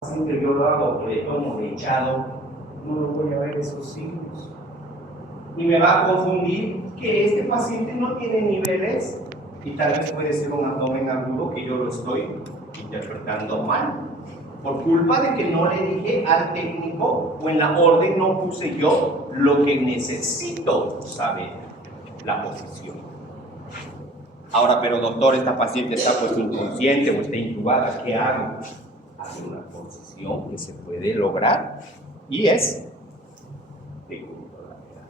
paciente yo lo hago, le tomo echado, no lo voy a ver esos signos. Y me va a confundir que este paciente no tiene niveles y tal vez puede ser un abdomen agudo que yo lo estoy interpretando mal. Por culpa de que no le dije al técnico o en la orden no puse yo lo que necesito saber, la posición. Ahora, pero doctor, esta paciente está pues inconsciente o está intubada, ¿qué hago? Hay una posición que se puede lograr y es decúbito lateral.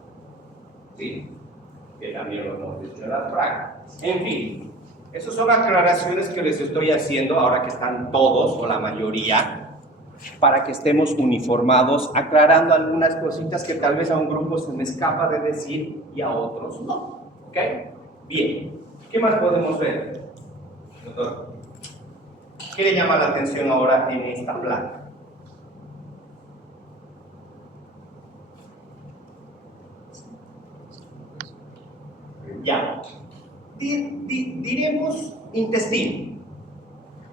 ¿Sí? Que también lo hemos dicho en las prácticas. En fin, esas son aclaraciones que les estoy haciendo ahora que están todos o la mayoría para que estemos uniformados, aclarando algunas cositas que tal vez a un grupo se me escapa de decir y a otros no. ¿Ok? Bien. ¿Qué más podemos ver, doctor? ¿Qué le llama la atención ahora en esta placa? Ya. Diremos intestino.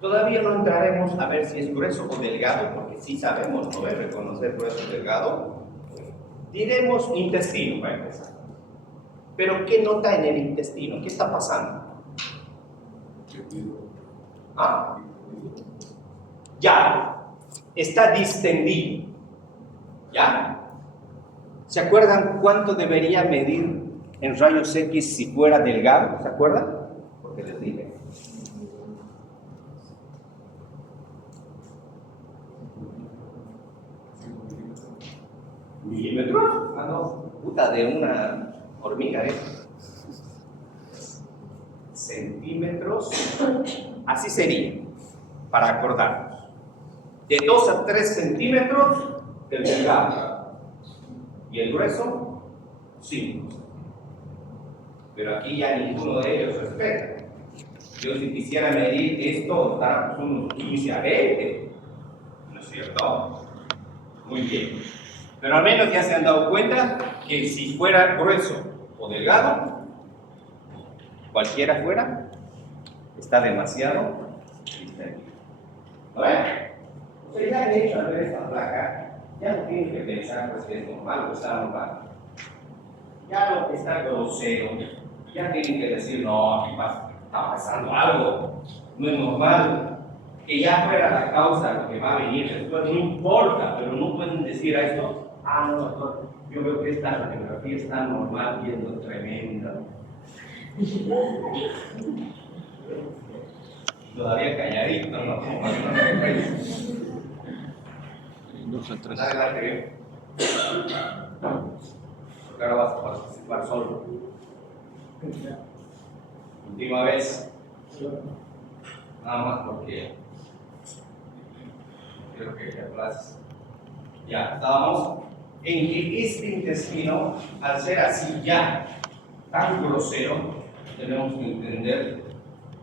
Todavía no entraremos a ver si es grueso o delgado, porque sí sabemos, ¿no? Reconocer grueso o delgado. Diremos intestino para empezar. Pero ¿qué nota en el intestino? ¿Qué está pasando? ¿Ah? Ya. Está distendido. ¿Ya? ¿Se acuerdan cuánto debería medir en rayos X si fuera delgado? ¿Se acuerdan? Porque les dije. ¿Milímetros? Ah, no. Puta, de una hormiga, ¿eh? Centímetros. Así sería, para acordarnos. De 2 a 3 centímetros del delgado. Y el grueso, 5. Pero aquí ya ninguno de ellos respeta. Yo si quisiera medir esto, estará pues unos 15 a 20. ¿No es cierto? Muy bien. Pero al menos ya se han dado cuenta que si fuera grueso o delgado, cualquiera fuera, está demasiado distendido. ¿No ven? O sea, ya han hecho al ver esta placa, ya no tienen que pensar pues, que es normal o está normal. Ya no está grosero, ya tienen que decir, no, aquí está pasando algo, no es normal. Que ya fuera la causa lo que va a venir después, no importa, pero no pueden decir a esto, ah, no, doctor, yo veo que esta radiografía está normal y es tremenda. Todavía calladito, no, adelante, porque ahora vas a participar solo. Última vez. Nada más porque quiero que te aplaces. Ya, estábamos en que este intestino, al ser así ya tan grosero, tenemos que entender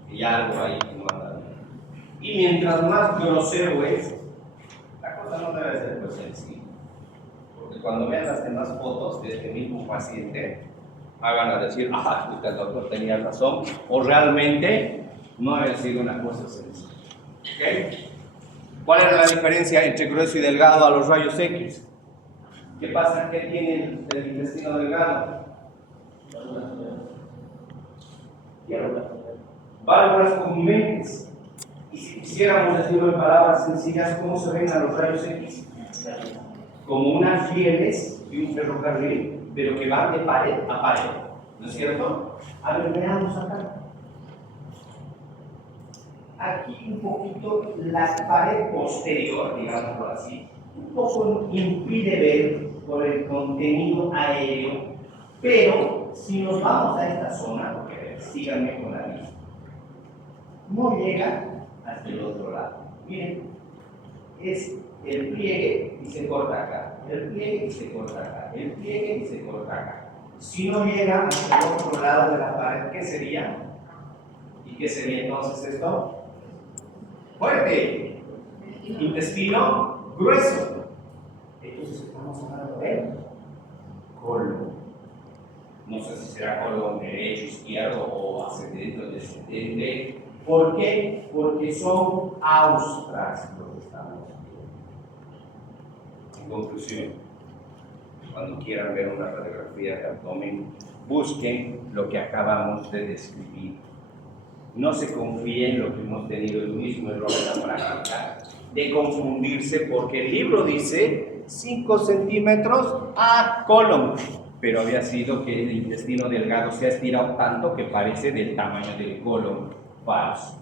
que ya algo ahí no anda bien. Y mientras más grosero es, la cosa no debe ser pues sencilla. Porque cuando vean las demás fotos de este mismo paciente, hagan a decir, ah, el doctor tenía razón, o realmente no ha sido una cosa sencilla. ¿Okay? ¿Cuál era la diferencia entre grueso y delgado a los rayos X? ¿Qué pasa? ¿Qué tiene el intestino delgado? Válvulas conviventes. Y si quisiéramos decirlo en palabras sencillas, ¿cómo se ven a los rayos X? Como unas rieles de un ferrocarril, pero que van de pared a pared. ¿No es cierto? A ver, veamos acá. Aquí un poquito la pared posterior, digámoslo así, un poco impide ver por el contenido aéreo, pero si nos vamos a esta zona, porque síganme con la vista, no llega hasta el otro lado. Miren, es el pliegue y se corta acá, el pliegue y se corta acá, el pliegue y se corta acá. Si no llega hasta el otro lado de la pared, ¿qué sería? ¿Y qué sería entonces esto? Fuerte, intestino grueso. Entonces estamos hablando de colon. No sé si será colon derecho, izquierdo o ascendente o descendente. ¿Por qué? Porque son austras lo que estamos viendo. En conclusión, cuando quieran ver una radiografía de abdomen, busquen lo que acabamos de describir. No se confíen en lo que hemos tenido el mismo error en la práctica, de confundirse, porque el libro dice 5 centímetros a colon, pero había sido que el intestino delgado se ha estirado tanto que parece del tamaño del colon. Falso.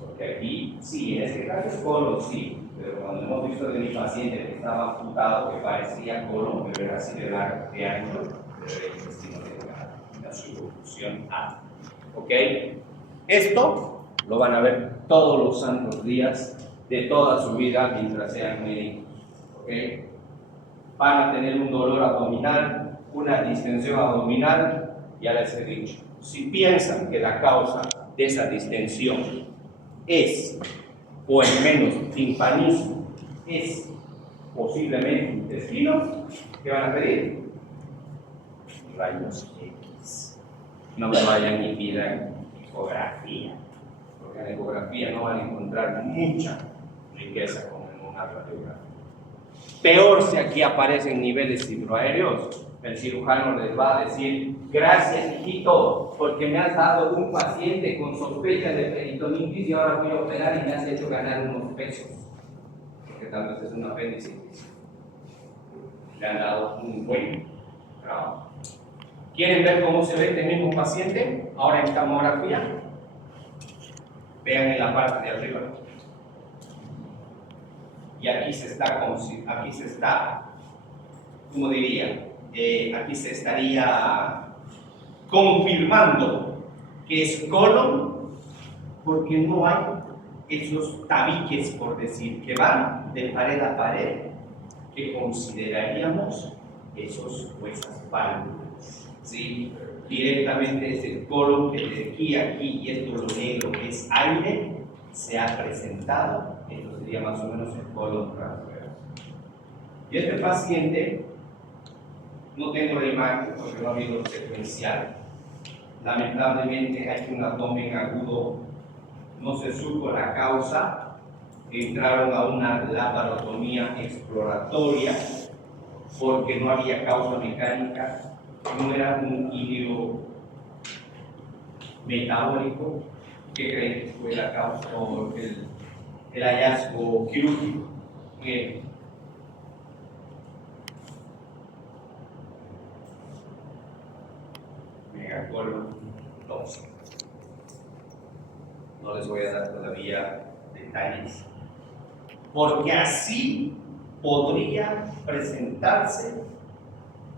Porque aquí, sí, en este caso es colon, sí, pero cuando hemos visto de mi paciente que estaba amputado, que parecía colon, pero era así de largo, de ancho, pero era el intestino delgado, la subluxación A. ¿Ok? Esto lo van a ver todos los santos días de toda su vida mientras sean médicos. ¿Ok? Van a tener un dolor abdominal, una distensión abdominal, ya les he dicho. Si piensan que la causa de esa distensión es, o al menos timpanismo, es posiblemente intestino, ¿qué van a pedir? Rayos X. No me vayan y pidan ecografía, porque en la ecografía no van a encontrar mucha riqueza como en una radiografía. Peor si aquí aparecen niveles hidroaéreos, el cirujano les va a decir: gracias, hijito, porque me has dado un paciente con sospecha de peritonitis y ahora voy a operar y me has hecho ganar unos pesos, porque tal vez es un apendicitis. Le han dado un buen trabajo. ¿Quieren ver cómo se ve este mismo paciente ahora en tomografía? Vean en la parte de arriba. Y aquí se está, ¿cómo diría? Aquí se estaría confirmando que es colon, porque no hay esos tabiques, por decir, que van de pared a pared, que consideraríamos esos huesos válvulas, ¿sí? Directamente es el colon que de aquí a aquí, y esto lo negro es aire, se ha presentado. Esto sería más o menos el colon transverso. Y este paciente, no tengo la imagen porque no ha habido secuencial. Lamentablemente hay un abdomen agudo, no se supo la causa, entraron a una laparotomía exploratoria porque no había causa mecánica, no era un híbrido metabólico. ¿Qué creen que fue la causa o el hallazgo quirúrgico? Bien. Megacolon 2. No les voy a dar todavía detalles, porque así podría presentarse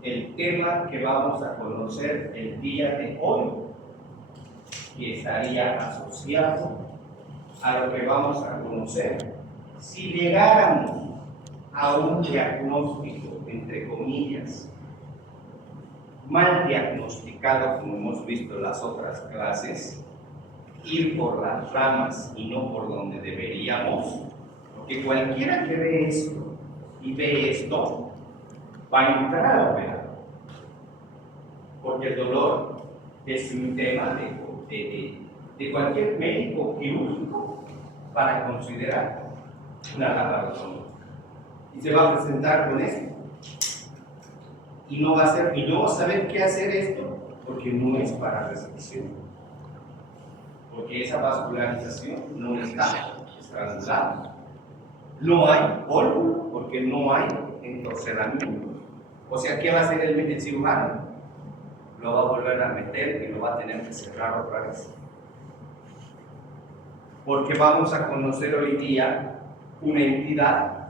el tema que vamos a conocer el día de hoy, que estaría asociado a lo que vamos a conocer si llegáramos a un diagnóstico, entre comillas, mal diagnosticado, como hemos visto en las otras clases, ir por las ramas y no por donde deberíamos, porque cualquiera que ve esto y ve esto va a entrar a operar, porque el dolor es un tema de cualquier médico quirúrgico para considerar una laparotomía, y se va a presentar con esto y no va a saber qué hacer esto, porque no es para resección, porque esa vascularización no está estrangulada, no hay polvo porque no hay entorcelamiento. O sea, ¿qué va a hacer el cirujano? Lo va a volver a meter y lo va a tener que cerrar otra vez, porque vamos a conocer hoy día una entidad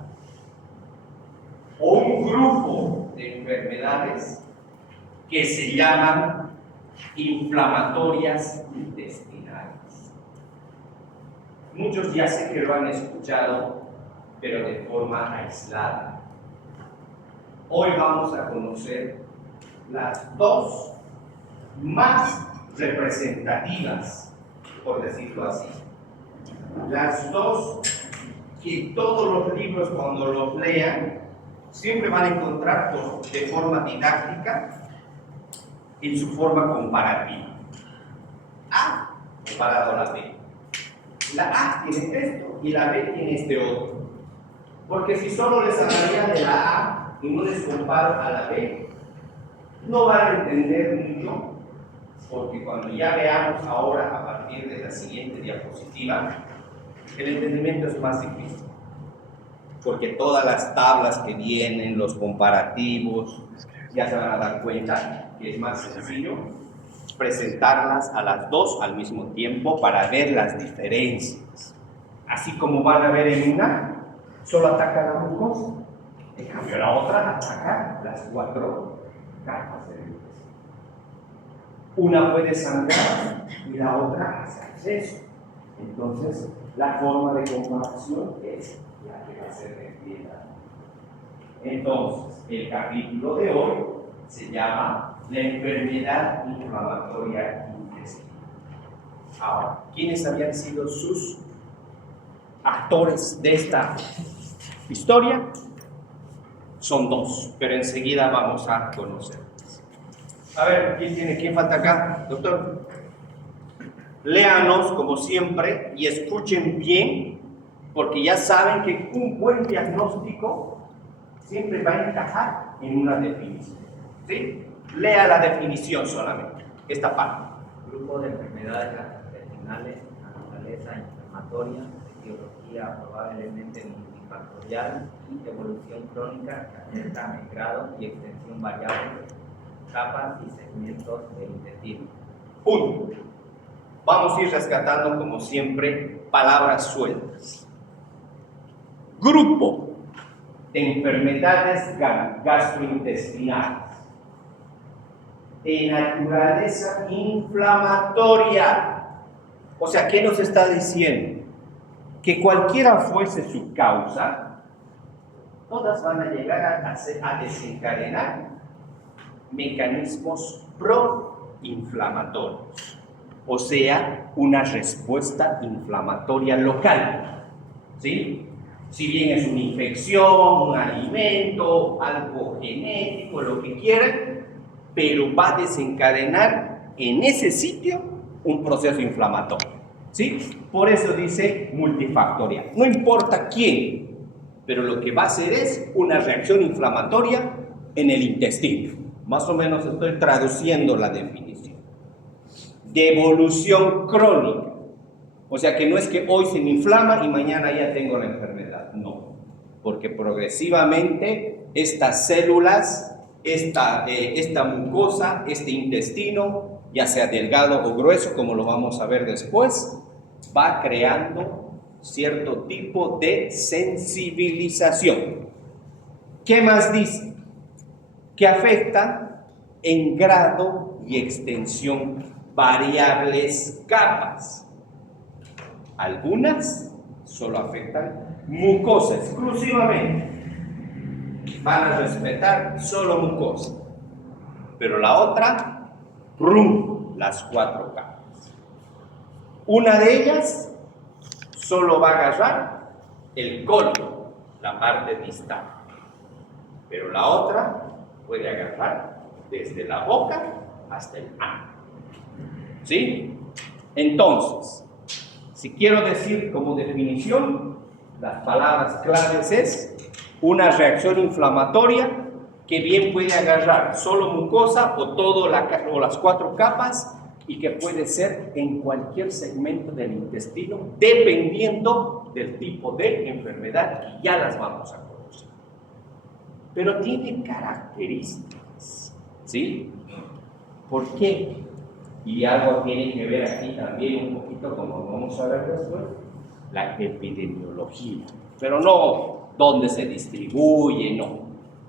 o un grupo de enfermedades que se llaman inflamatorias intestinales. Muchos ya sé que lo han escuchado, pero de forma aislada. Hoy vamos a conocer las dos más representativas, por decirlo así. Las dos que todos los libros, cuando los lean, siempre van a encontrar de forma didáctica en su forma comparativa. A comparado a la B. La A tiene esto y la B tiene este otro. Porque si solo les hablaría de la A y no les comparo a la B, no van a entender mucho, porque cuando ya veamos ahora a partir de la siguiente diapositiva, el entendimiento es más difícil. Porque todas las tablas que vienen, los comparativos, ya se van a dar cuenta que es más sencillo presentarlas a las dos al mismo tiempo para ver las diferencias. Así como van a ver en una, solo ataca la mucosa, en cambio la otra ataca las 4 capas del intestino. Una puede sangrar y la otra hace acceso. Entonces, la forma de comparación es la que va a ser requerida. Entonces, el capítulo de hoy se llama la enfermedad inflamatoria intestinal. Ahora, ¿quiénes habían sido sus actores de esta historia? Son 2, pero enseguida vamos a conocerlos. A ver, ¿quién falta acá? Doctor. Léanos como siempre y escuchen bien, porque ya saben que un buen diagnóstico siempre va a encajar en una definición. ¿Sí? Lea la definición solamente, esta parte. Grupo de enfermedades gastrointestinales, naturaleza inflamatoria, etiología probablemente multifactorial y evolución crónica que afecta en grado y extensión variable, capas y segmentos del intestino. Punto. Vamos a ir rescatando, como siempre, palabras sueltas. Grupo de enfermedades gastrointestinales de naturaleza inflamatoria. O sea, ¿qué nos está diciendo? Que cualquiera fuese su causa, todas van a llegar a desencadenar mecanismos proinflamatorios. O sea, una respuesta inflamatoria local, ¿sí? Si bien es una infección, un alimento, algo genético, lo que quieran, pero va a desencadenar en ese sitio un proceso inflamatorio, ¿sí? Por eso dice multifactorial. No importa quién, pero lo que va a hacer es una reacción inflamatoria en el intestino. Más o menos estoy traduciendo la definición. De evolución crónica. O sea que no es que hoy se me inflama y mañana ya tengo la enfermedad. No. Porque progresivamente estas células, esta mucosa, este intestino, ya sea delgado o grueso, como lo vamos a ver después, va creando cierto tipo de sensibilización. ¿Qué más dice? Que afecta en grado y extensión variables capas. Algunas solo afectan mucosa exclusivamente. Van a respetar solo mucosa. Pero la otra, las 4 capas. Una de ellas solo va a agarrar el colon, la parte distal. Pero la otra puede agarrar desde la boca hasta el ano. ¿Sí? Entonces, si quiero decir como definición, las palabras claves es una reacción inflamatoria que bien puede agarrar solo mucosa o las 4 capas y que puede ser en cualquier segmento del intestino dependiendo del tipo de enfermedad que ya las vamos a conocer. Pero tiene características, ¿sí? ¿Por qué? Y algo tiene que ver aquí también un poquito, como vamos a ver después, la epidemiología. Pero no dónde se distribuye, no,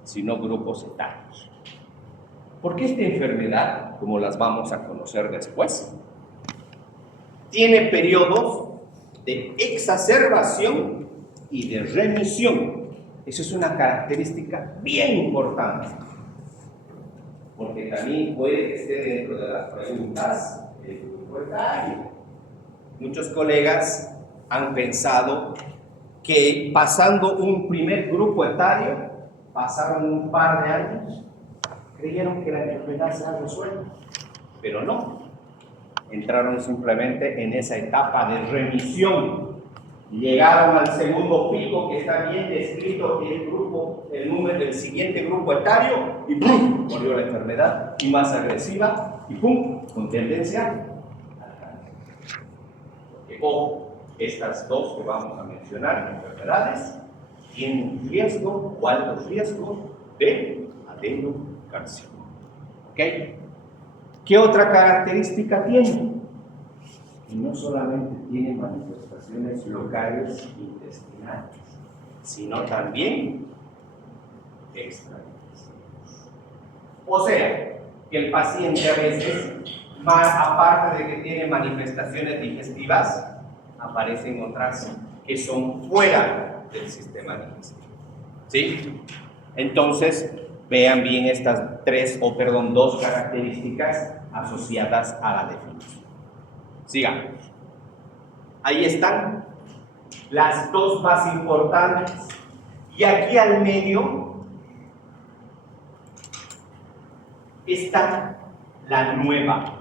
sino grupos etarios. Porque esta enfermedad, como las vamos a conocer después, tiene periodos de exacerbación y de remisión. Eso es una característica bien importante. Porque también puede que esté dentro de las preguntas del grupo etario. Muchos colegas han pensado que pasando un primer grupo etario, pasaron un par de años, creyeron que la enfermedad se ha resuelto, pero no. Entraron simplemente en esa etapa de remisión Llegaron al segundo pico que está bien descrito el siguiente grupo etario y ¡pum! Murió la enfermedad y más agresiva y ¡pum! Con tendencia al cáncer. Porque, ojo, estas dos que vamos a mencionar, enfermedades, tienen riesgo o alto riesgo de adenocarcinoma. ¿Ok? ¿Qué otra característica tiene? Y no solamente tiene manifestaciones locales intestinales, sino también extraintestinales. O sea, que el paciente a veces, aparte de que tiene manifestaciones digestivas, aparecen otras que son fuera del sistema digestivo. ¿Sí? Entonces, vean bien estas dos características asociadas a la definición. Sigamos. Ahí están las dos más importantes. Y aquí al medio está la nueva.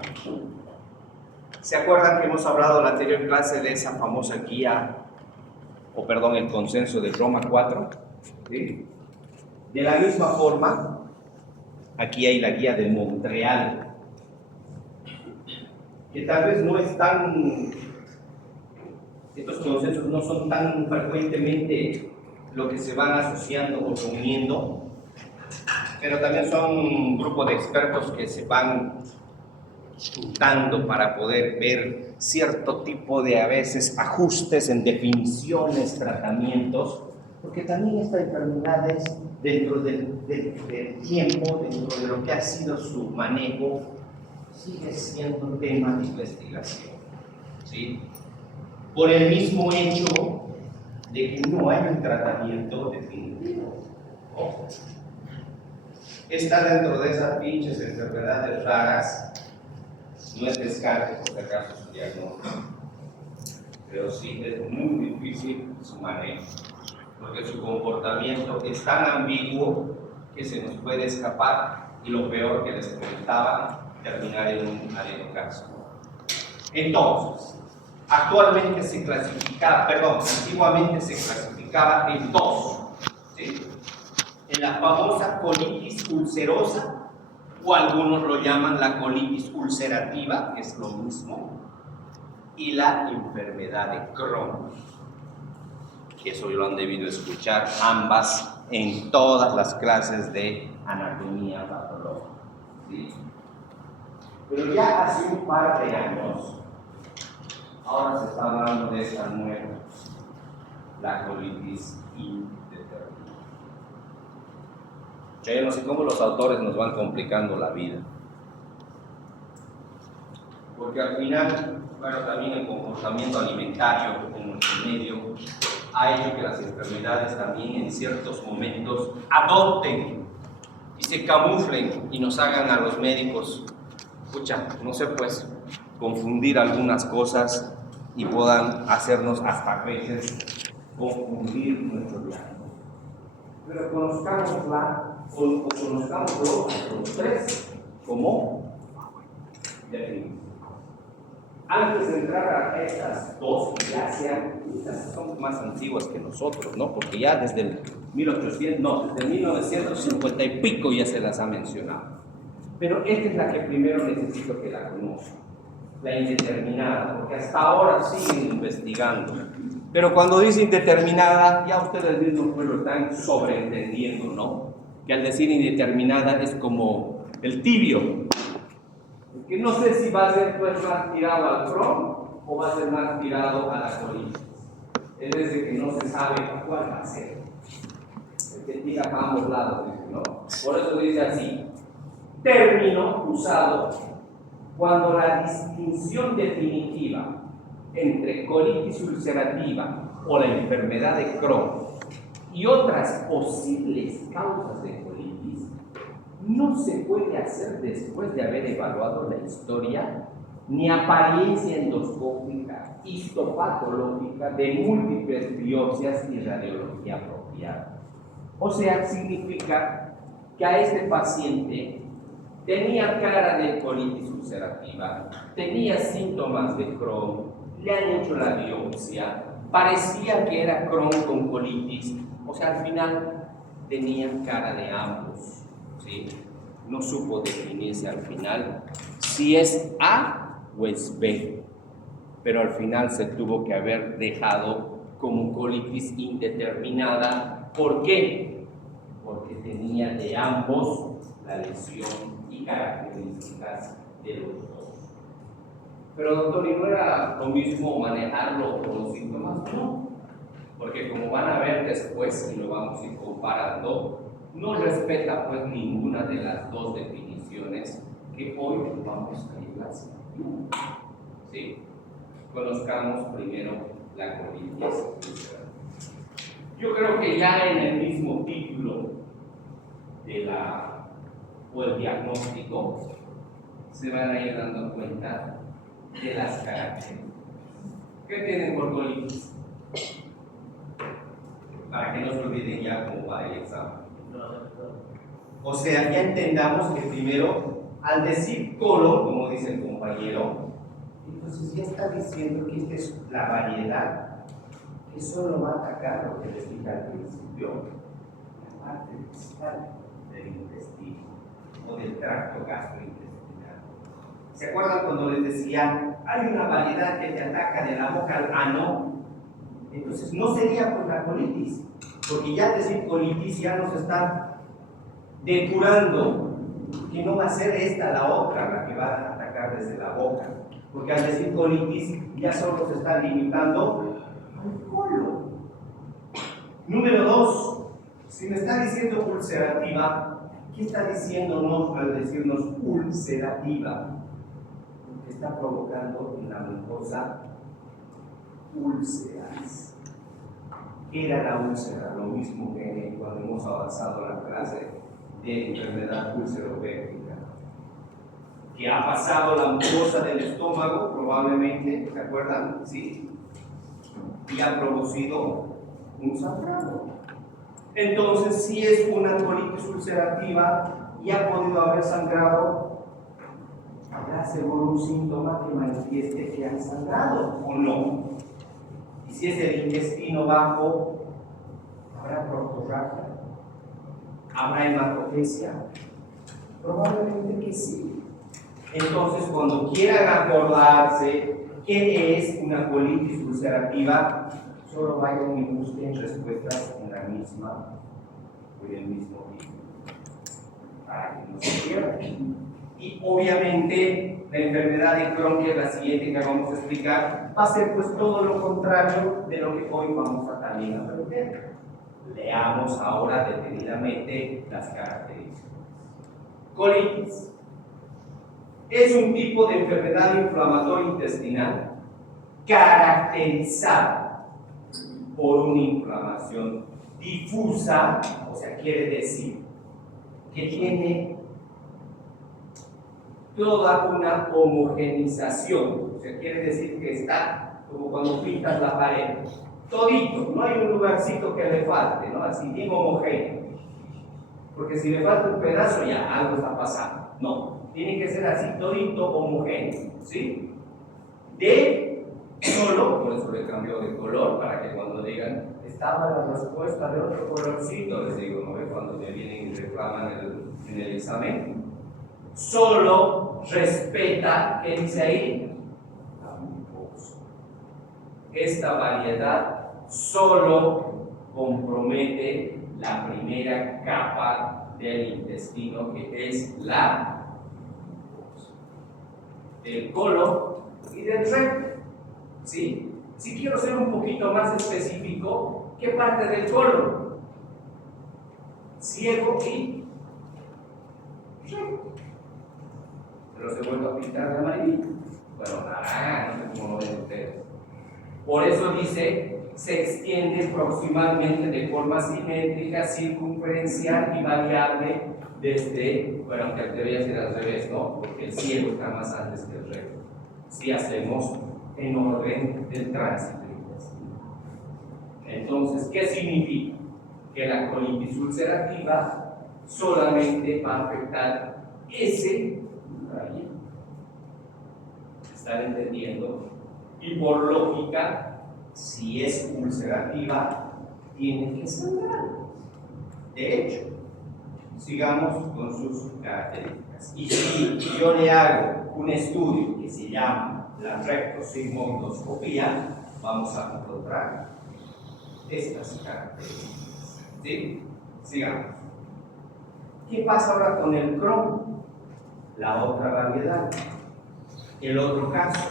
¿Se acuerdan que hemos hablado en la anterior clase de esa famosa guía, el consenso de Roma 4? ¿Sí? De la misma forma, aquí hay la guía de Montreal, que tal vez no es estos consensos no son tan frecuentemente lo que se van asociando o reuniendo, pero también son un grupo de expertos que se van juntando para poder ver cierto tipo de, a veces, ajustes en definiciones, tratamientos, porque también esta enfermedad es dentro del tiempo, dentro de lo que ha sido su manejo, sigue siendo tema de investigación, ¿sí? Por el mismo hecho de que no hay un tratamiento definitivo. Ojo. Está dentro de esas pinches enfermedades raras, no es descarte por si acaso su diagnóstico, pero sí es muy difícil su manejo, porque su comportamiento es tan ambiguo que se nos puede escapar y lo peor que les comentaba, terminar en un adenocarcinoma. Entonces, antiguamente se clasificaba en dos, ¿sí? En la famosa colitis ulcerosa, o algunos lo llaman la colitis ulcerativa, que es lo mismo, y la enfermedad de Crohn. Eso lo han debido escuchar ambas en todas las clases de anatomía patológica, ¿sí? Pero ya hace un par de años, ahora se está hablando de esta nueva, la colitis indeterminada. Yo no sé cómo los autores nos van complicando la vida. Porque al final, también el comportamiento alimentario en nuestro medio ha hecho que las enfermedades también en ciertos momentos adopten y se camuflen y nos hagan a los médicos, no sé, confundir algunas cosas y puedan hacernos hasta a veces confundir nuestro diagnóstico. Pero conozcámoslo los tres como definidos. Antes de entrar a estas dos, estas son más antiguas que nosotros, ¿no? Porque ya desde el 1950 y pico ya se las ha mencionado. Pero esta es la que primero necesito que la conozcan, la indeterminada, porque hasta ahora siguen investigando. Pero cuando dice indeterminada, ya ustedes mismos lo están sobreentendiendo, ¿no? Que al decir indeterminada es como el tibio, que no sé si va a ser más tirado al Crohn o va a ser más tirado a la colitis. Es decir, que no se sabe cuál va a ser. El que tira para ambos lados, ¿no? Por eso dice así, término usado cuando la distinción definitiva entre colitis ulcerativa o la enfermedad de Crohn y otras posibles causas de colitis no se puede hacer después de haber evaluado la historia ni apariencia endoscópica, histopatológica de múltiples biopsias y radiología apropiada. O sea, significa que a este paciente tenía cara de colitis ulcerativa, tenía síntomas de Crohn, le han hecho la biopsia parecía que era Crohn con colitis, o sea, al final tenían cara de ambos, ¿sí? No supo definirse al final si es A o es B, pero al final se tuvo que haber dejado como colitis indeterminada. ¿Por qué? Porque tenía de ambos la lesión y características de los dos. Pero doctor, ¿y no era lo mismo manejarlo con los síntomas? No, porque como van a ver después y lo vamos a ir comparando, no respeta pues ninguna de las dos definiciones que hoy vamos a irlas viendo. ¿Sí? Conozcamos primero la colitis. Yo creo que ya en el mismo título de o el diagnóstico se van a ir dando cuenta de las características. ¿Qué tienen por colitis? Para que no se olviden ya cómo va el examen. O sea, ya entendamos que primero, al decir colon, como dice el compañero, entonces ya está diciendo que esta es la variedad que solo va a atacar lo que les dije al principio, la parte distal del intestino o del tracto gastrointestinal. ¿Se acuerdan cuando les decía, hay una variedad que te ataca de la boca al ano? Entonces no sería por la colitis, porque ya decir colitis ya nos está depurando que no va a ser esta la otra la que va a atacar desde la boca, porque al decir colitis ya solo se está limitando al colon. Número 2, si me está diciendo ulcerativa, ¿qué está diciéndonos al decirnos ulcerativa? Porque está provocando en la mucosa úlceras. ¿Qué era la úlcera? Lo mismo que cuando hemos avanzado en la clase de enfermedad úlcero-péptica, que ha pasado la mucosa del estómago probablemente, ¿se acuerdan? Sí, y ha producido un sangrado. Entonces, si es una colitis ulcerativa y ha podido haber sangrado, habrá seguro un síntoma que manifieste que han sangrado o no. Y si es el intestino bajo, habrá proctorragia, habrá hematopesia, probablemente que sí. Entonces, cuando quieran acordarse qué es una colitis ulcerativa, solo vayan y busquen respuestas en la misma o en el mismo libro, para que no se pierdan. Y obviamente la enfermedad de Crohn, que es la siguiente que vamos a explicar, va a ser pues todo lo contrario de lo que hoy vamos a también aprender. Leamos ahora detenidamente las características. Colitis es un tipo de enfermedad inflamatoria intestinal caracterizada por una inflamación difusa, o sea, quiere decir que tiene toda una homogenización, o sea, quiere decir que está como cuando pintas la pared, todito, no hay un lugarcito que le falte, ¿no? Así bien homogéneo, porque si le falta un pedazo ya algo está pasando, no, tiene que ser así todito homogéneo, ¿sí? De solo, por eso le cambió de color, para que cuando digan, estaba la respuesta de otro colorcito, les digo, ¿no? Cuando me vienen y reclaman en el examen, solo respeta, ¿qué dice ahí? La mucosa. Esta variedad solo compromete la primera capa del intestino, que es la mucosa, del colon y del recto. ¿Sí? Si quiero ser un poquito más específico, ¿qué parte del colon? Ciego y recto. Pero se vuelve a pintar de amarillo. Bueno, naranja, no sé cómo lo ven ustedes. Por eso dice, se extiende proximalmente de forma simétrica, circunferencial y variable desde, bueno, aunque debería ser al revés, ¿no? Porque el ciego está más antes que el recto. Si hacemos en orden del tránsito intestinal. Entonces, ¿qué significa? Que la colitis ulcerativa solamente va a afectar ese rayo. ¿Están entendiendo? Y por lógica, si es ulcerativa, tiene que sangrar. De hecho, sigamos con sus características. Y si yo le hago un estudio que se llama la rectosigmoidoscopía, vamos a encontrar estas características. ¿Sí? Sigamos. ¿Qué pasa ahora con el Crohn? La otra variedad. El otro caso.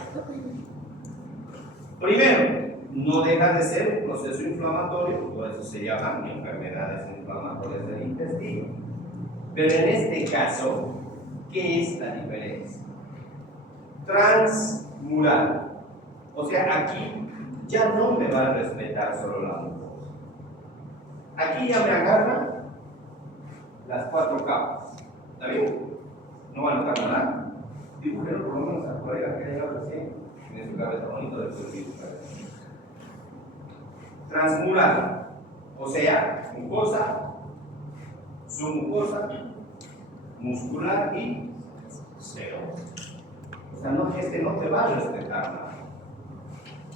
Primero, no deja de ser un proceso inflamatorio, por eso se llaman enfermedades inflamatorias del intestino. Pero en este caso, ¿qué es la diferencia? Transmural. O sea, aquí ya no me va a respetar solo la mucosa. Aquí ya me agarra las 4 capas. ¿Está bien? No va a notar nada. Dibujero por lo menos al colega que llega recién. Tiene su cabeza bonito de su transmural. O sea, mucosa, submucosa, muscular y serosa. O sea, no, este no te va a respetar nada.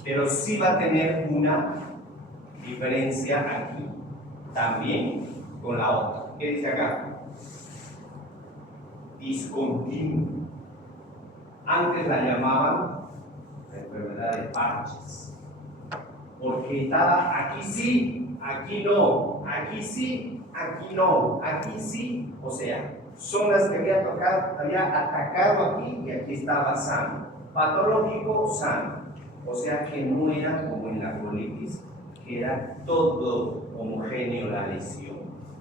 Pero sí va a tener una diferencia aquí. También con la otra. ¿Qué dice acá? Discontinuo. Antes la llamaban la enfermedad de parches. Porque estaba aquí sí, aquí no, aquí sí, aquí no, aquí sí. O sea, zonas que había atacado aquí y aquí estaba sano. Patológico, sano. O sea que no era como en la colitis, que era todo homogéneo la lesión,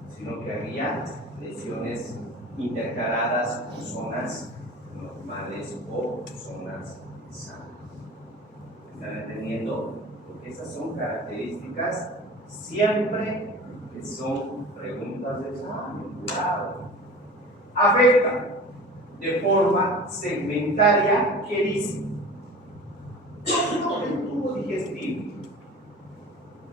sino que había lesiones intercaladas con zonas normales o zonas sanas. ¿Están entendiendo? Porque esas son características siempre que son preguntas de examen. Cuidado. Afecta de forma segmentaria, ¿qué dice? Todo el tubo digestivo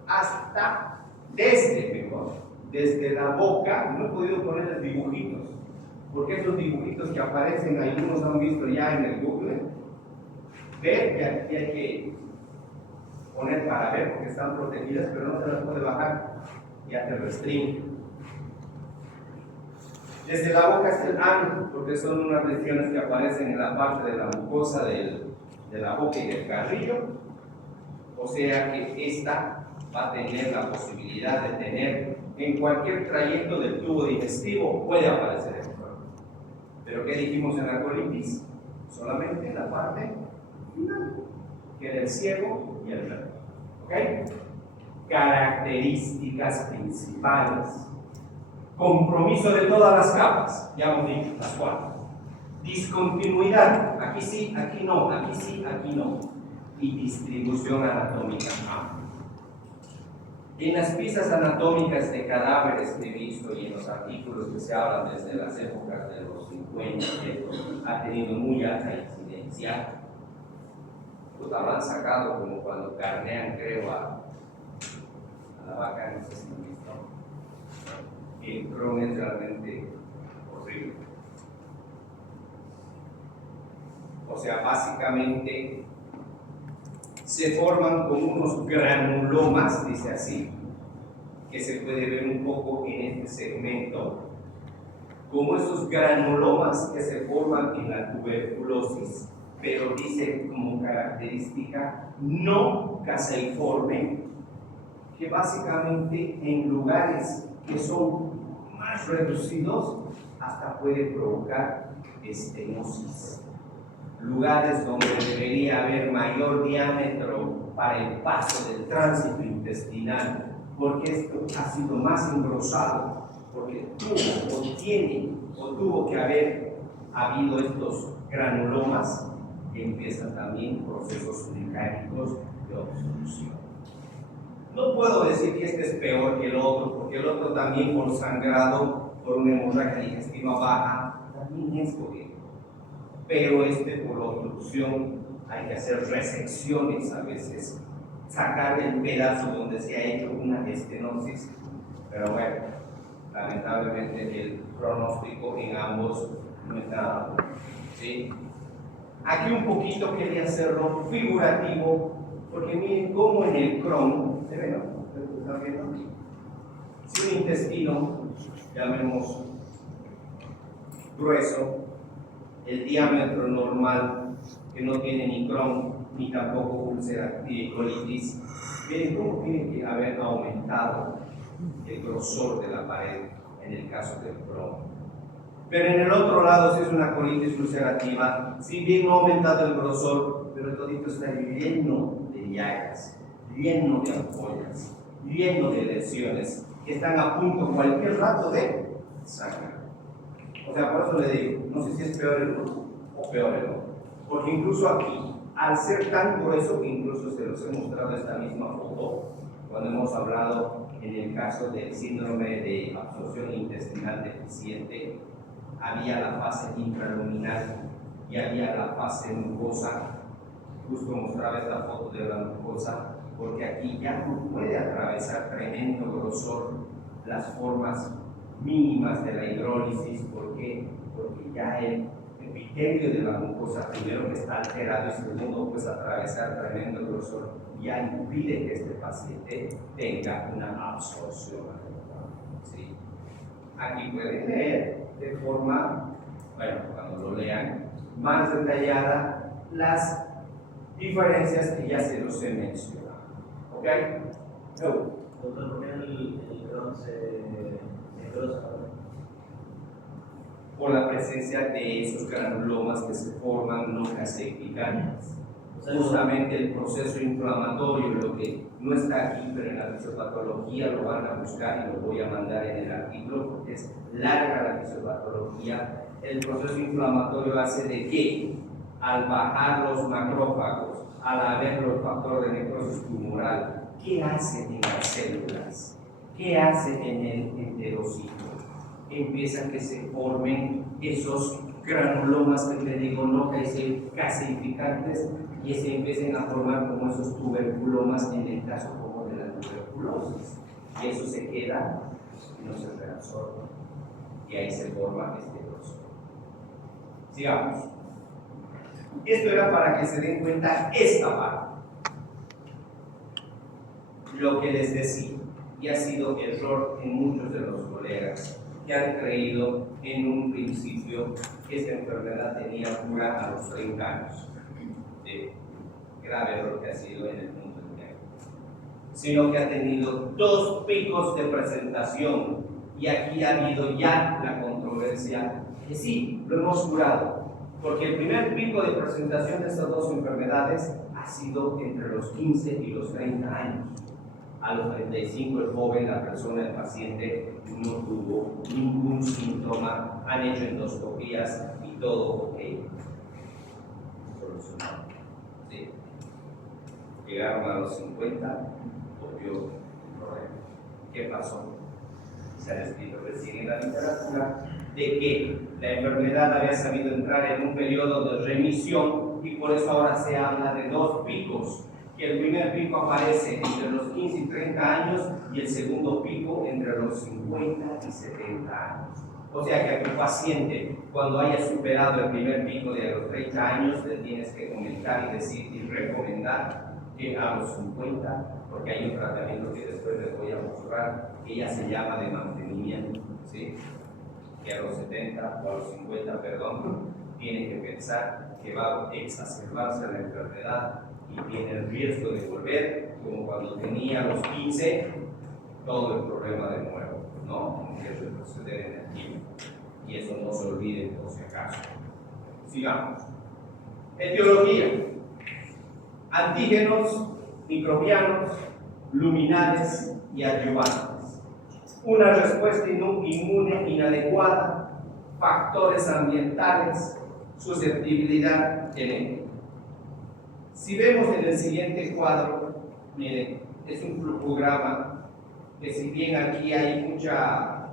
hasta desde la boca. No he podido ponerles dibujitos porque esos dibujitos que aparecen ahí unos han visto ya en el Google. Ver que aquí hay que poner para ver porque están protegidas, pero no se las puede bajar, ya te restringe. Desde la boca está el ano, porque son unas lesiones que aparecen en la parte de la mucosa de la boca y del carrillo. O sea que esta va a tener la posibilidad de tener en cualquier trayecto del tubo digestivo, puede aparecer el cuerpo. Pero ¿qué dijimos en la colitis? Solamente en la parte final, que era el ciego y el recto. ¿Ok? Características principales. Compromiso de todas las capas, ya hemos dicho, las 4. Discontinuidad, aquí sí, aquí no, aquí sí, aquí no. Y distribución anatómica amplia. En las piezas anatómicas de cadáveres que he visto y en los artículos que se hablan desde las épocas de los 50, ha tenido muy alta incidencia. Pues la han sacado como cuando carnean, creo, a la vaca, no sé si lo han visto. El Crohn es realmente horrible. O sea, básicamente se forman como unos granulomas, dice así, que se puede ver un poco en este segmento, como esos granulomas que se forman en la tuberculosis, pero dice como característica no caseiforme, que básicamente en lugares que son más reducidos hasta puede provocar estenosis. Lugares donde debería haber mayor diámetro para el paso del tránsito intestinal, porque esto ha sido más engrosado, porque tuvo que haber habido estos granulomas, que empiezan también procesos mecánicos de obstrucción. No puedo decir que este es peor que el otro, porque el otro también por sangrado, por una hemorragia digestiva baja, también es jodido. Pero este por obstrucción hay que hacer resecciones a veces, sacar el pedazo donde se ha hecho una estenosis. Pero bueno, lamentablemente el pronóstico en ambos no es nada bueno, ¿sí? Aquí un poquito quería hacerlo figurativo Porque miren cómo en el Crohn, ¿se ve, no? ¿Están viendo? Si un intestino, llamemos grueso, el diámetro normal, que no tiene ni Crohn, ni tampoco úlcera, ni colitis, miren cómo tiene que haber aumentado el grosor de la pared en el caso del Crohn. Pero en el otro lado, si es una colitis ulcerativa, si bien no ha aumentado el grosor, pero todito está lleno de llagas, lleno de ampollas, lleno de lesiones que están a punto cualquier rato de sangrar. O sea, por eso le digo, no sé si es peor el uno o peor el otro. Porque incluso aquí, al ser tan grueso que incluso se los he mostrado esta misma foto, cuando hemos hablado en el caso del síndrome de absorción intestinal deficiente, había la fase intraluminal y había la fase mucosa. Justo mostraba esta foto de la mucosa, porque aquí ya no puede atravesar tremendo grosor las formas mínimas de la hidrólisis. ¿Por qué? Porque ya el epitelio de la mucosa, primero que está alterado y segundo, pues atravesar tremendo grosor, ya impide que este paciente tenga una absorción adecuada. ¿Sí? Aquí pueden leer de forma, bueno, cuando lo lean, más detallada las diferencias que ya se los he mencionado. ¿Ok? Doctor, ¿por qué el Crohn se engrosa? Por la presencia de esos granulomas que se forman no caseificantes. Justamente el proceso inflamatorio, lo que no está aquí, pero en la fisiopatología lo van a buscar y lo voy a mandar en el artículo porque es larga la fisiopatología. El proceso inflamatorio hace de que al bajar los macrófagos, al haber los factores de necrosis tumoral, ¿qué hace en las células? ¿Qué hace en el enterocito? Empiezan que se formen esos granulomas que te digo no caseificantes y se empiecen a formar como esos tuberculomas en el caso como de la tuberculosis. Y eso se queda y no se reabsorbe. Y ahí se forma este grosor. Sigamos. Esto era para que se den cuenta esta parte. Lo que les decía, y ha sido error en muchos de los colegas que han creído en un principio que esta enfermedad tenía cura a los 30 años. Grave error que ha sido en el mundo entero. Sino que ha tenido 2 picos de presentación y aquí ha habido ya la controversia que sí, lo hemos curado. Porque el primer pico de presentación de estas 2 enfermedades ha sido entre los 15 y los 30 años. A los 35 el joven, la persona, el paciente no tuvo ningún síntoma, han hecho endoscopías y todo ok. Solucionado. ¿Sí? Llegaron a los 50, volvió el problema. ¿Qué pasó? Se ha escrito recién en la literatura de que la enfermedad había sabido entrar en un periodo de remisión y por eso ahora se habla de 2 picos. Que el primer pico aparece entre los 15 y 30 años y el segundo pico entre los 50 y 70 años. O sea que a tu paciente, cuando haya superado el primer pico de los 30 años, le tienes que comentar y decir y recomendar que a los 50, porque hay un tratamiento que después les voy a mostrar, que ya se llama de mantenimiento, ¿sí? Que a los 70 o a los 50, perdón, tiene que pensar que va a exacerbarse la enfermedad y tiene el riesgo de volver, como cuando tenía los 15, todo el problema de nuevo, ¿no? Tiene que retroceder en el tiempo. Y eso no se olvide por si acaso. Sigamos. Etiología. Antígenos, microbianos, luminales y adyuvantes. Una respuesta inmune inadecuada, factores ambientales, susceptibilidad genética. Si vemos en el siguiente cuadro, miren, es un flujograma que si bien aquí hay muchas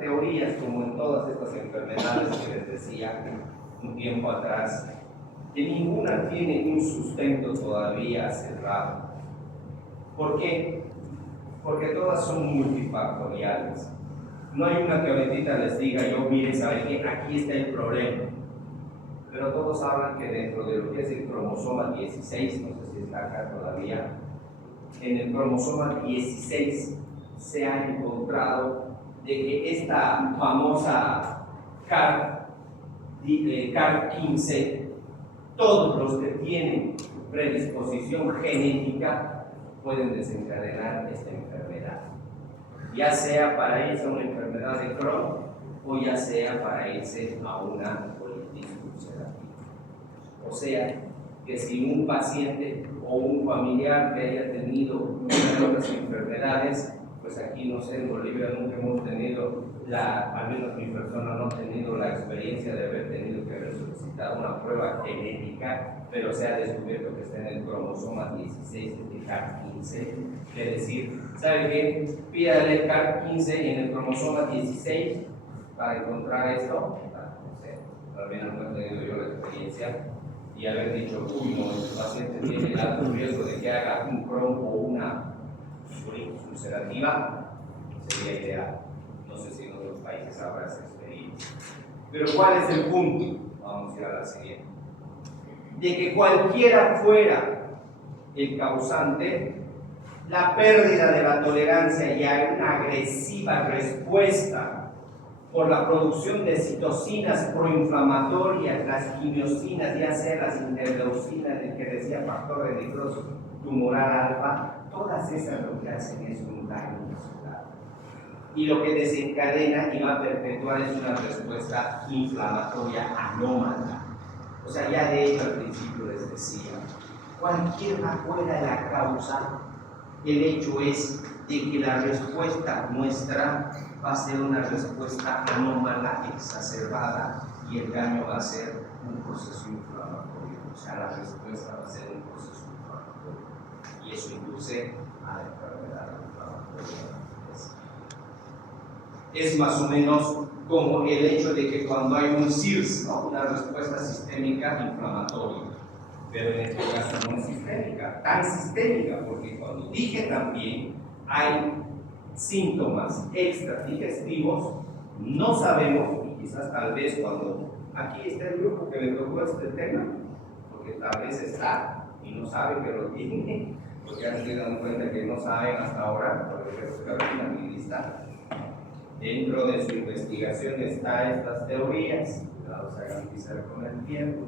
teorías como en todas estas enfermedades que les decía un tiempo atrás, que ninguna tiene un sustento todavía cerrado. ¿Por qué? Porque todas son multifactoriales. No hay una que ahorita les diga yo, mire, ¿saben qué? Aquí está el problema. pero todos hablan que dentro de lo que es el cromosoma 16, no sé si está acá todavía, en el cromosoma 16 se ha encontrado de que esta famosa CAR15, todos los que tienen predisposición genética pueden desencadenar esta enfermedad, ya sea para irse a una enfermedad de Crohn o ya sea para irse a una colitis ulcerativa. O sea, que si un paciente o un familiar que haya tenido una de otras enfermedades, pues aquí no sé, en Bolivia nunca hemos tenido, al menos mi persona no ha tenido la experiencia de haber tenido que haber solicitado una prueba genética, pero se ha descubierto que está en el cromosoma 16 de CAR15. Es decir, ¿sabe qué? Pídale el CAR15 en el cromosoma 16 para encontrar esto. No sé, al menos no he tenido yo la experiencia y haber dicho, uy, no, el paciente tiene el alto riesgo de que haga un Crohn o una colitis ulcerativa, sería ideal. No sé si en otros países habrá esa experiencia. Pero ¿cuál es el punto? Vamos a ir a la siguiente. De que cualquiera fuera el causante, la pérdida de la tolerancia y a una agresiva respuesta por la producción de citocinas proinflamatorias, las quimiosinas, ya sea las interleucinas, el que decía factor de necrosis tumoral alfa, todas esas lo que hacen es un daño muscular. Y lo que desencadena y va a perpetuar es una respuesta inflamatoria anómala. O sea, ya de hecho al principio les decía, cualquiera fuera la causa, el hecho es de que la respuesta nuestra va a ser una respuesta anómala, exacerbada, y el daño va a ser un proceso inflamatorio. O sea, la respuesta va a ser un proceso inflamatorio. Y eso induce a la enfermedad inflamatoria. Es más o menos como el hecho de que cuando hay un SIRS, ¿no? Una respuesta sistémica inflamatoria, pero en este caso no es sistémica, tan sistémica, porque cuando dije también hay síntomas extradigestivos, no sabemos, y quizás tal vez cuando aquí está el grupo que me tocó este tema, porque tal vez está y no sabe que lo tiene, porque han se dan cuenta que no saben hasta ahora, por ejemplo, Carolina, mi lista. Dentro de su investigación está estas teorías, cuidado se hagan pisar con el tiempo,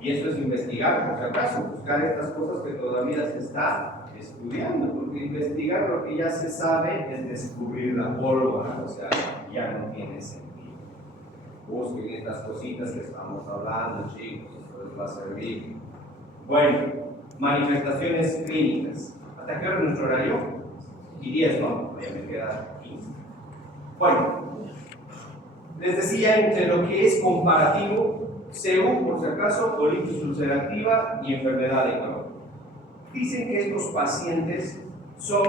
y eso es investigar, por si acaso, buscar estas cosas que todavía se está estudiando, porque investigar lo que ya se sabe es descubrir la pólvora, o sea, ya no tiene sentido. Busquen estas cositas que estamos hablando, chicos, esto les va a servir. Bueno, manifestaciones clínicas. ¿Hasta qué hora es nuestro horario? Y 10, ¿no? Ya me queda 15. Bueno, les decía entre lo que es comparativo, CU, por si acaso, colitis ulcerativa y enfermedad de Crohn. Dicen que estos pacientes son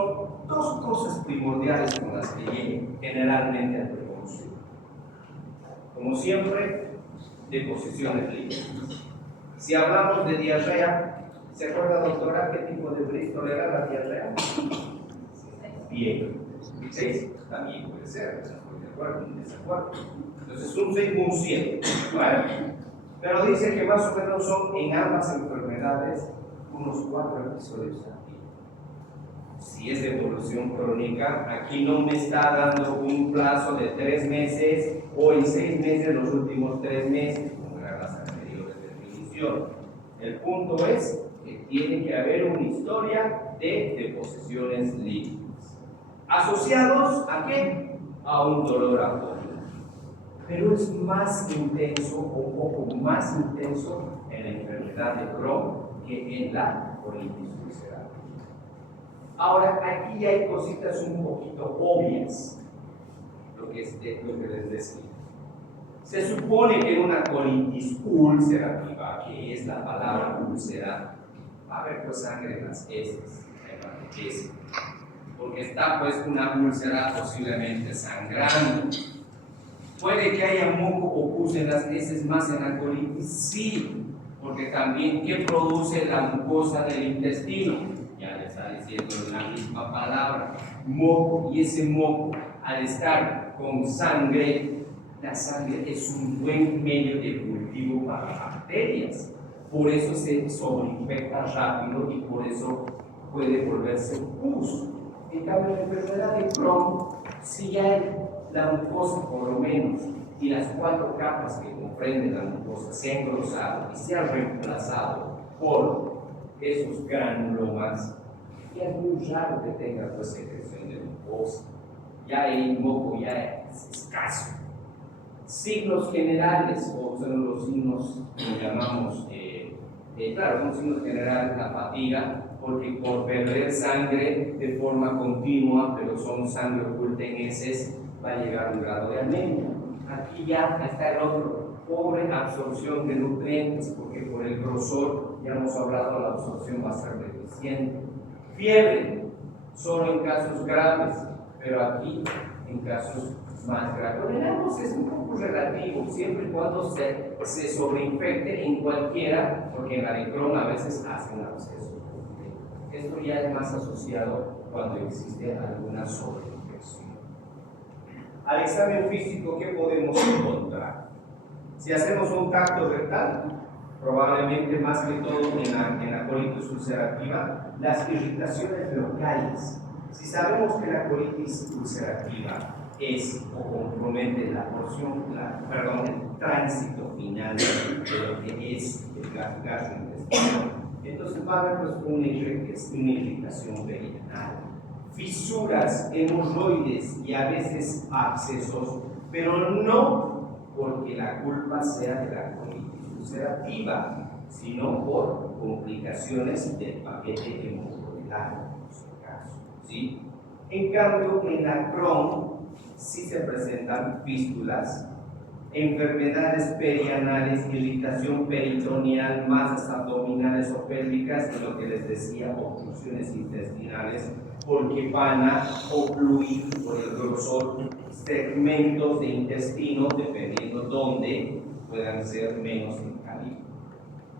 dos cosas primordiales con las que llegan generalmente al preconsulta. Como siempre, deposiciones líquidas. Si hablamos de diarrea, ¿se acuerda, doctora, qué tipo de Bristol era la diarrea? Bien, 6 también puede ser, de acuerdo, en desacuerdo. Entonces, un 6 o un 7. Bueno, pero dice que más o menos son en ambas enfermedades unos 4 episodios al día. Si es de evolución crónica, aquí no me está dando un plazo de 3 meses o en 6 meses los últimos 3 meses, como eran las anteriores definiciones. El punto es que tiene que haber una historia de deposiciones líquidas. ¿Asociados a qué? A un dolor abdominal. Pero es más intenso o un poco más intenso en la enfermedad de Crohn que en la colitis ulcerativa. Ahora, aquí hay cositas un poquito obvias, lo que les decía. Se supone que en una colitis ulcerativa, que es la palabra úlcera, va a haber pues sangre en las heces, porque está pues una úlcera posiblemente sangrando. ¿Puede que haya moco o pus en las heces más en la colitis? Sí, porque también ¿qué produce la mucosa del intestino? Ya le está diciendo la misma palabra, moco, y ese moco al estar con sangre la sangre es un buen medio de cultivo para bacterias. Por eso se sobreinfecta rápido y por eso puede volverse un pus. En cambio, la enfermedad de Crohn, si hay la mucosa por lo menos y las 4 capas que comprenden la mucosa se han engrosado y se han reemplazado por esos granulomas, ya es muy raro que tenga pues secreción de mucosa. Ya el moco ya es escaso. Signos generales, o son los signos que llamamos, claro, son signos generales, la fatiga, porque por perder sangre de forma continua, pero son sangre oculta en heces, va a llegar a un grado de anemia. Aquí ya está el otro, pobre absorción de nutrientes, porque por el grosor, ya hemos hablado, la absorción va a ser deficiente. Fiebre, solo en casos graves, pero aquí en casos más graves. Toleramos es un poco relativo, siempre y cuando se sobreinfecte en cualquiera, porque en la de Crohn a veces hacen absceso. Esto ya es más asociado cuando existe alguna sobreinfección. Al examen físico, ¿qué podemos encontrar? Si hacemos un tacto rectal, probablemente más que todo en la colitis ulcerativa, las irritaciones locales. Si sabemos que la colitis ulcerativa es o compromete la porción, el tránsito final de lo que es el gastrointestinal, entonces va a haber pues, una irritación perianal, fisuras, hemorroides y a veces abscesos, pero no porque la culpa sea de la colitis ulcerativa, sino por complicaciones del paquete hemorroidal, en su caso, ¿sí? En cambio, en la Crohn sí se presentan fístulas, enfermedades perianales, irritación peritoneal, masas abdominales o pélvicas, y lo que les decía, obstrucciones intestinales, porque van a ocluir por el grosor segmentos de intestino, dependiendo dónde puedan ser menos en calibre.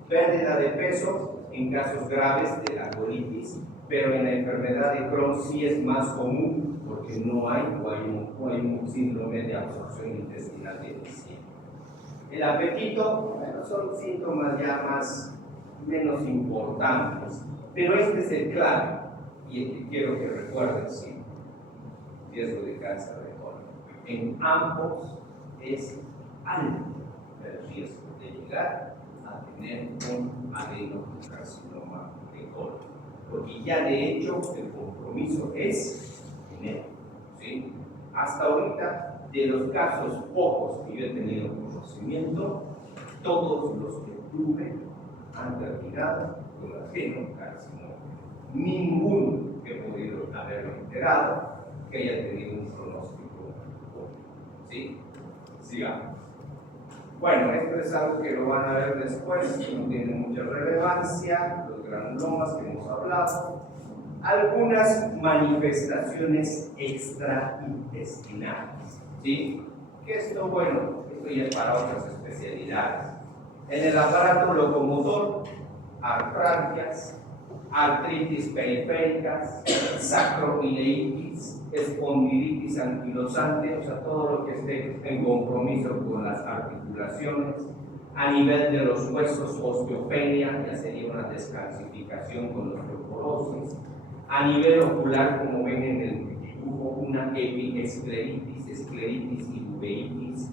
Pérdida de peso en casos graves de la colitis, pero en la enfermedad de Crohn sí es más común porque no hay un síndrome de absorción intestinal deficiente. El apetito, bueno, son síntomas ya menos importantes, pero este es el clave y el que quiero que recuerden siempre: riesgo de cáncer de colon. En ambos es alto el riesgo de llegar a tener un adenocarcinoma de colon, porque ya de hecho el compromiso es genético, ¿sí? Hasta ahorita, de los casos pocos que yo he tenido conocimiento, todos los que tuve han terminado con adenocarcinoma. Ninguno que he podido haberlo enterado que haya tenido un pronóstico bueno, ¿sí? Sigamos. Bueno, esto es algo que lo van a ver después, que no tiene mucha relevancia, los granulomas que hemos hablado, algunas manifestaciones extraintestinales, ¿sí? Que esto, bueno, esto ya es para otras especialidades. En el aparato locomotor, artralgias, artritis periféricas, sacroileitis, espondilitis anquilosante, o sea, todo lo que esté en compromiso con las articulaciones. A nivel de los huesos, osteopenia, ya sería una descalcificación con osteoporosis. A nivel ocular, como ven en el dibujo, una epiescleritis, escleritis y uveitis.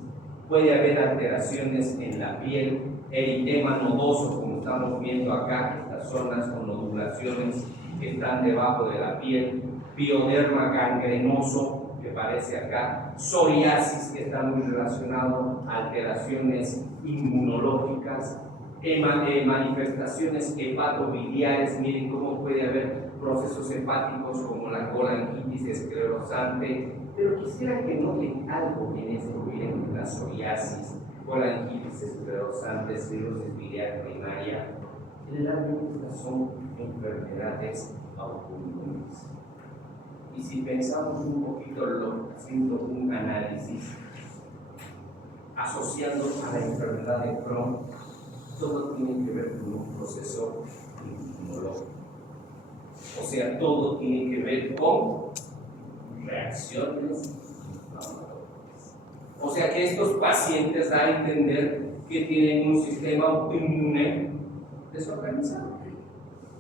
Puede haber alteraciones en la piel, eritema nodoso, como estamos viendo acá, estas zonas con nodulaciones que están debajo de la piel, pioderma gangrenoso, que parece acá, psoriasis, que está muy relacionado a alteraciones inmunológicas, manifestaciones hepatobiliares. Miren cómo puede haber procesos hepáticos como la colangitis esclerosante, pero quisiera que noten algo en esto. Miren, la psoriasis, colangitis esclerosante, cirrosis biliar primaria, realmente son enfermedades autoinmunes. Y si pensamos un poquito, haciendo un análisis, asociando a la enfermedad de Crohn, todo tiene que ver con un proceso inmunológico. O sea, todo tiene que ver con reacciones inflamatorias. O sea, que estos pacientes da a entender que tienen un sistema inmune desorganizado.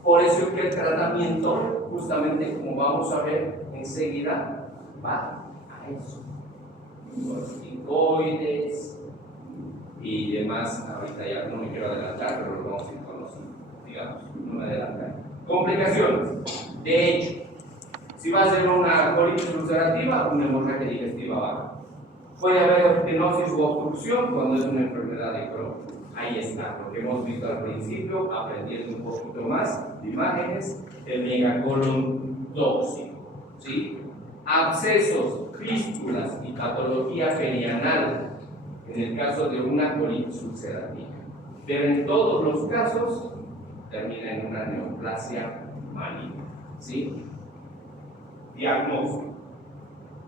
Por eso que el tratamiento, justamente como vamos a ver enseguida, va a eso. Corticoides y demás, ahorita ya no me quiero adelantar, pero lo vamos a ir conociendo, digamos, no me adelantaré. Complicaciones. De hecho, si va a ser una colitis ulcerativa, una hemorragia digestiva baja. Puede haber estenosis u obstrucción cuando es una enfermedad de Crohn. Ahí está, lo que hemos visto al principio, aprendiendo un poquito más de imágenes, el megacolon tóxico, ¿sí? Abscesos, fístulas y patología perianal, en el caso de una colitis ulcerativa. Pero en todos los casos, termina en una neoplasia maligna, ¿sí? Diagnóstico.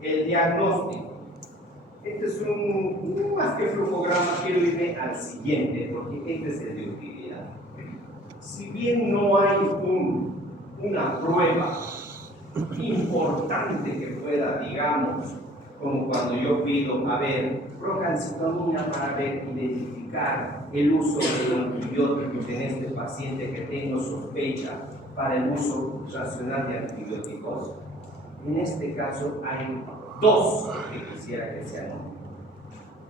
El diagnóstico. Este es un más que flujograma, quiero irme al siguiente, porque este es el de utilidad. Si bien no hay una prueba importante que pueda, digamos, como cuando yo pido, a ver, procalcitonina para ver, identificar el uso de antibióticos en este paciente que tengo sospecha para el uso racional de antibióticos, en este caso hay dos que quisiera que se anoten.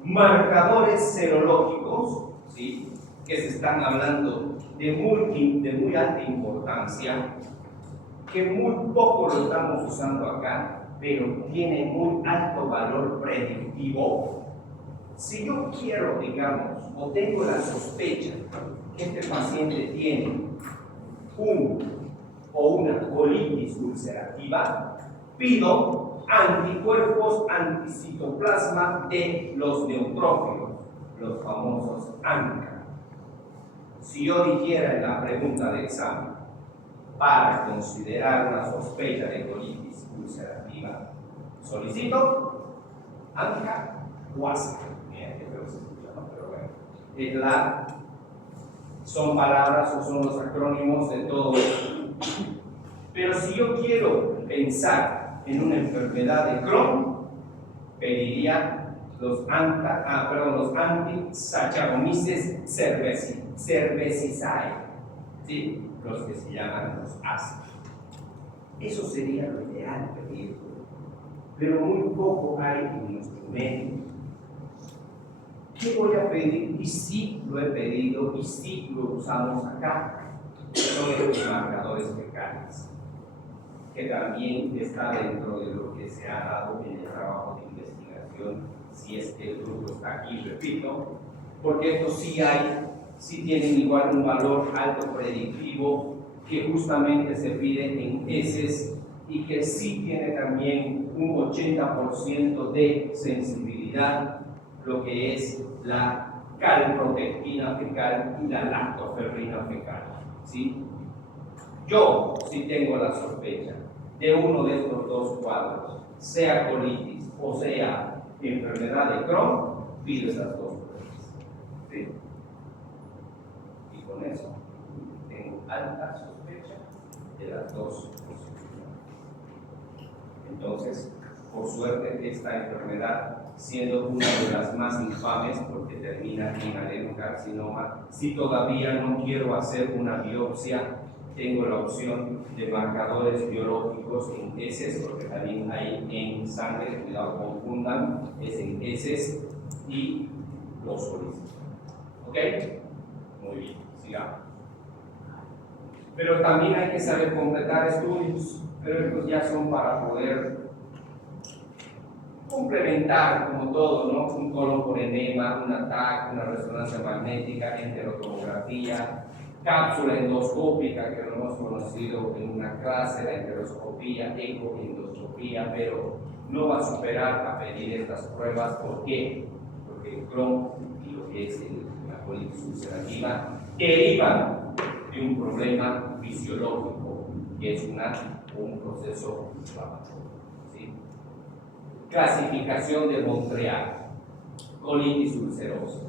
Marcadores serológicos, ¿sí?, que se están hablando de muy alta importancia, que muy poco lo estamos usando acá, pero tiene muy alto valor predictivo. Si yo quiero, digamos, o tengo la sospecha que este paciente tiene una colitis ulcerativa, pido anticuerpos anticitoplasma de los neutrófilos, los famosos ANCA. Si yo dijera en la pregunta de examen, para considerar una sospecha de colitis ulcerativa, solicito ANCA o ASCA. Mira, que creo que se escucha, ¿no? Pero bueno, son palabras o son los acrónimos de todo esto. Pero si yo quiero pensar en una enfermedad de Crohn, pediría los anti-Saccharomyces cerevisiae, ¿sí?, los que se llaman los ASCA. Eso sería lo ideal pedir, pero muy poco hay en nuestro medio. ¿Qué voy a pedir? Y sí lo he pedido y sí lo usamos acá. Son estos marcadores fecales, que también está dentro de lo que se ha dado en el trabajo de investigación, si es que el grupo está aquí, repito, porque estos sí tienen igual un valor alto predictivo, que justamente se pide en heces y que sí tiene también un 80% de sensibilidad, lo que es la calprotectina fecal y la lactoferrina fecal, ¿sí? Yo, si tengo la sospecha de uno de estos dos cuadros, sea colitis o sea enfermedad de Crohn, pido esas dos pruebas, ¿sí? Y con eso tengo alta sospecha de las dos posibilidades. Entonces, por suerte, esta enfermedad, siendo una de las más infames porque termina en adenocarcinoma, si todavía no quiero hacer una biopsia, tengo la opción de marcadores biológicos en heces, porque también hay en sangre, cuidado, confundan, es en heces y los solicitos. ¿Ok? Muy bien, sigamos. Pero también hay que saber completar estudios, pero estos ya son para poder complementar, como todo, ¿no? Un colon por enema, un TAC, una resonancia magnética, enterotomografía, cápsula endoscópica, que lo hemos conocido en una clase, la enteroscopía, ecoendoscopía, pero no va a superar a pedir estas pruebas. ¿Por qué? Porque el Crohn y lo que es la colitis ulcerativa derivan de un problema fisiológico, que es un proceso inflamatorio, ¿sí? Clasificación de Montreal, colitis ulcerosa.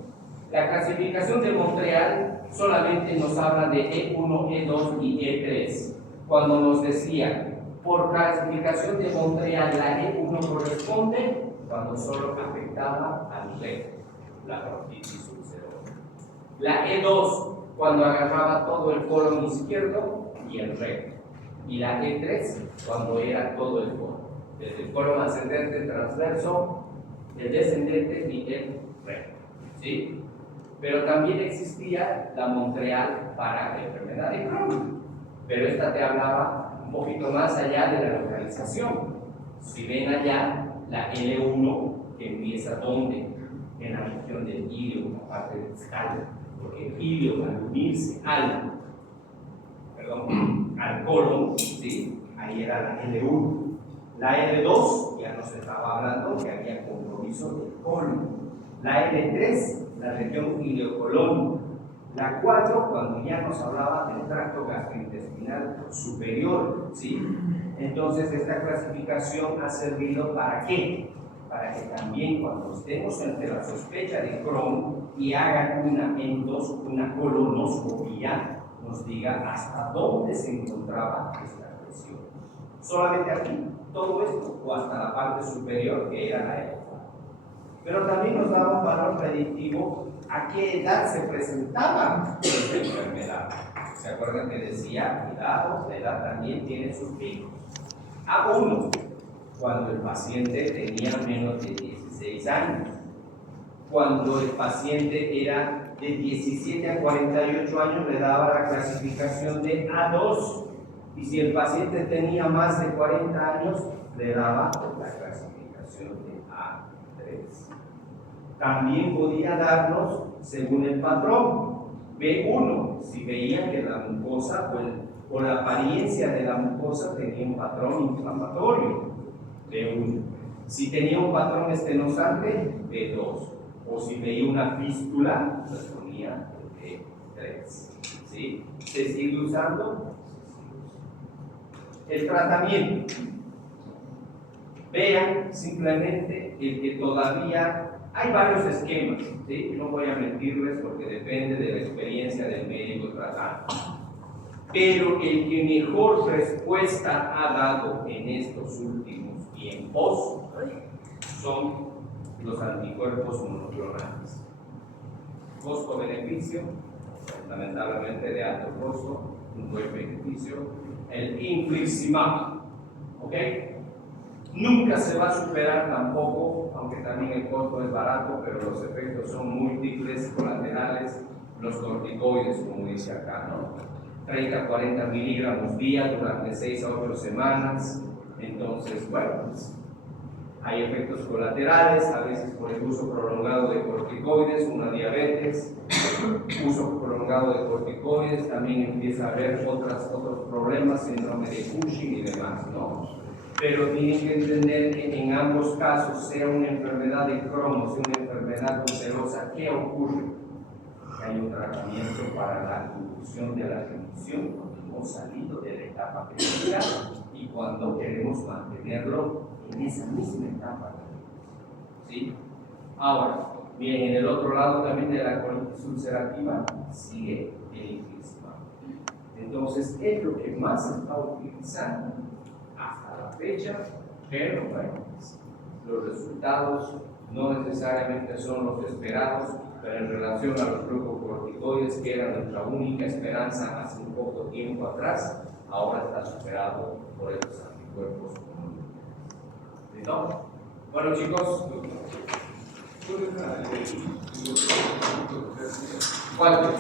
La clasificación de Montreal solamente nos habla de E1, E2 y E3. Cuando nos decía, por clasificación de Montreal, la E1 corresponde cuando solo afectaba al recto, la proctitis ulcerosa. La E2, cuando agarraba todo el colon izquierdo y el recto. Y la E3, cuando era todo el colon. Desde el colon ascendente, transverso, el descendente y el recto. ¿Sí? Pero también existía la Montreal para la enfermedad de Crohn. Pero esta te hablaba un poquito más allá de la localización. Si ven allá, la L1 que empieza ¿dónde? En la región del ilio, la parte del escalón. Porque el ilio, al unirse al colon, ¿sí? Ahí era la L1. La L2 ya nos estaba hablando que había compromiso del colon. La L3, la región iliocolónica. La 4, cuando ya nos hablaba del tracto gastrointestinal superior, ¿sí? Entonces, esta clasificación ha servido ¿para qué? Para que también cuando estemos ante la sospecha de Crohn y hagan una colonoscopia, nos diga hasta dónde se encontraba esta presión. Solamente aquí, todo esto, o hasta la parte superior que era la L4. Pero también nos daba un valor predictivo a qué edad se presentaba esta enfermedad. ¿Se acuerdan que decía, cuidado, la edad también tiene sus picos? A1, cuando el paciente tenía menos de 16 años. Cuando el paciente era de 17 a 48 años, le daba la clasificación de A2. Y si el paciente tenía más de 40 años, le daba la clasificación de A3. También podía darnos según el patrón. B1, si veían que la mucosa o la apariencia de la mucosa tenía un patrón inflamatorio. B1. Si tenía un patrón estenosante, B2. O si veía una fístula, se ponía B3. ¿Sí? ¿Se sigue usando? El tratamiento. Vean simplemente el que todavía hay varios esquemas, ¿sí? No voy a mentirles porque depende de la experiencia del médico tratante. Pero el que mejor respuesta ha dado en estos últimos tiempos son los anticuerpos monoclonales. Costo-beneficio, lamentablemente de alto costo, un buen beneficio. El infliximab, ¿ok? Nunca se va a superar tampoco, aunque también el costo es barato, pero los efectos son múltiples, colaterales, los corticoides, como dice acá, ¿no? 30 a 40 miligramos día durante 6 a 8 semanas. Entonces, bueno, pues, hay efectos colaterales, a veces por el uso prolongado de corticoides, una diabetes, uso prolongado de corticoides, también empieza a haber otros problemas, síndrome de Cushing y demás, ¿no? Pero tienen que entender que en ambos casos, sea una enfermedad de Crohn o sea una enfermedad ulcerosa, ¿qué ocurre? Que hay un tratamiento para la inducción de la remisión cuando hemos salido de la etapa crítica y cuando queremos mantenerlo en esa misma etapa. ¿Sí? Ahora, bien, en el otro lado también de la colitis ulcerativa sigue el infliximab. Entonces, es lo que más se está utilizando hasta la fecha, pero bueno, los resultados no necesariamente son los esperados, pero en relación a los glucocorticoides, que era nuestra única esperanza hace un poco tiempo atrás, ahora está superado por estos anticuerpos comunes. ¿No? Bueno, chicos, ¿cuál?